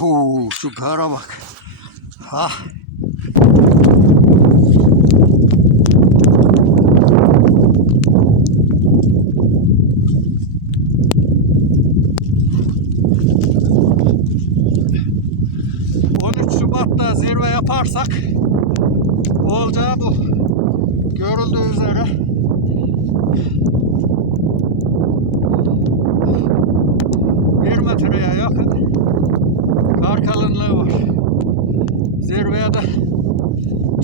Oo, şu kara bak. Ha. ...13 Şubat'ta zirve yaparsak... ...olacağı bu. Görüldüğü üzere... kalınlığı var. Zirveye de...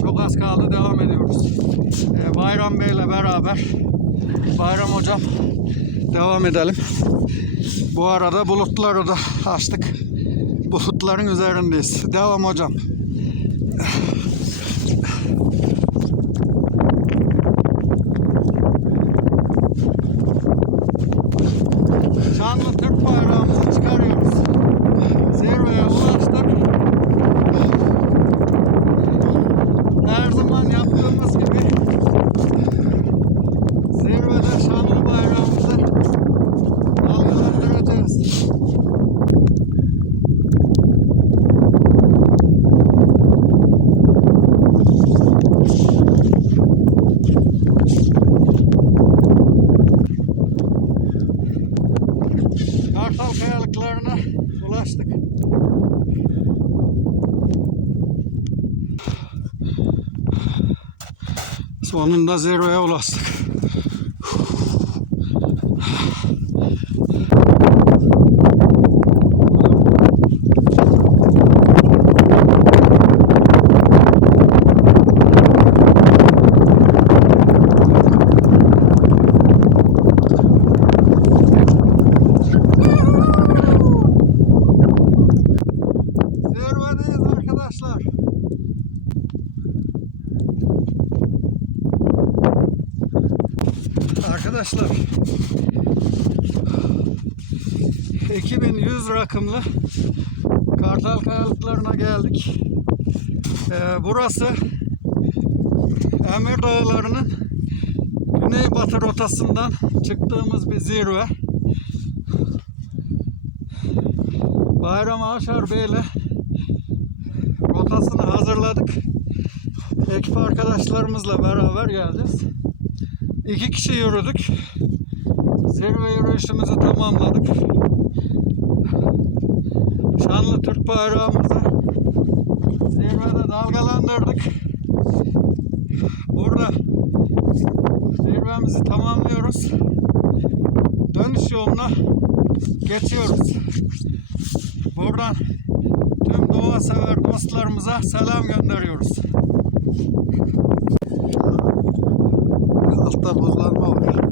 ...çok az kaldı devam ediyoruz. Ee, Bayram Bey'le beraber... ...Bayram Hocam... ...devam edelim. Bu arada bulutları da açtık. Bulutların üzerindeyiz. Devam hocam. Şanlı Türk bayrağımızı çıkarıyoruz. Zirveye ulaştık. Her zaman yaptığımız gibi zirvede şanlı bayrağımızı dalgalandıracağız. Kayalıklarına ulaştık. Sonunda zirveye ulaştık. Zirvedeyiz arkadaşlar. Arkadaşlar 2100 rakımlı Kartal Kayalıklarına geldik. Ee, burası Emir Dağları'nın güneybatı rotasından çıktığımız bir zirve. Bayram Aşar Bey'le hazırladık. Ekip arkadaşlarımızla beraber geleceğiz. İki kişi yürüdük. Zirve yürüyüşümüzü tamamladık. Şanlı Türk bayrağımızı zirvede dalgalandırdık. Burada zirvemizi tamamlıyoruz. Dönüş yoluna geçiyoruz. Buradan tüm doğa sever dostlarımıza selam gönderiyoruz. Altta buzlanma var.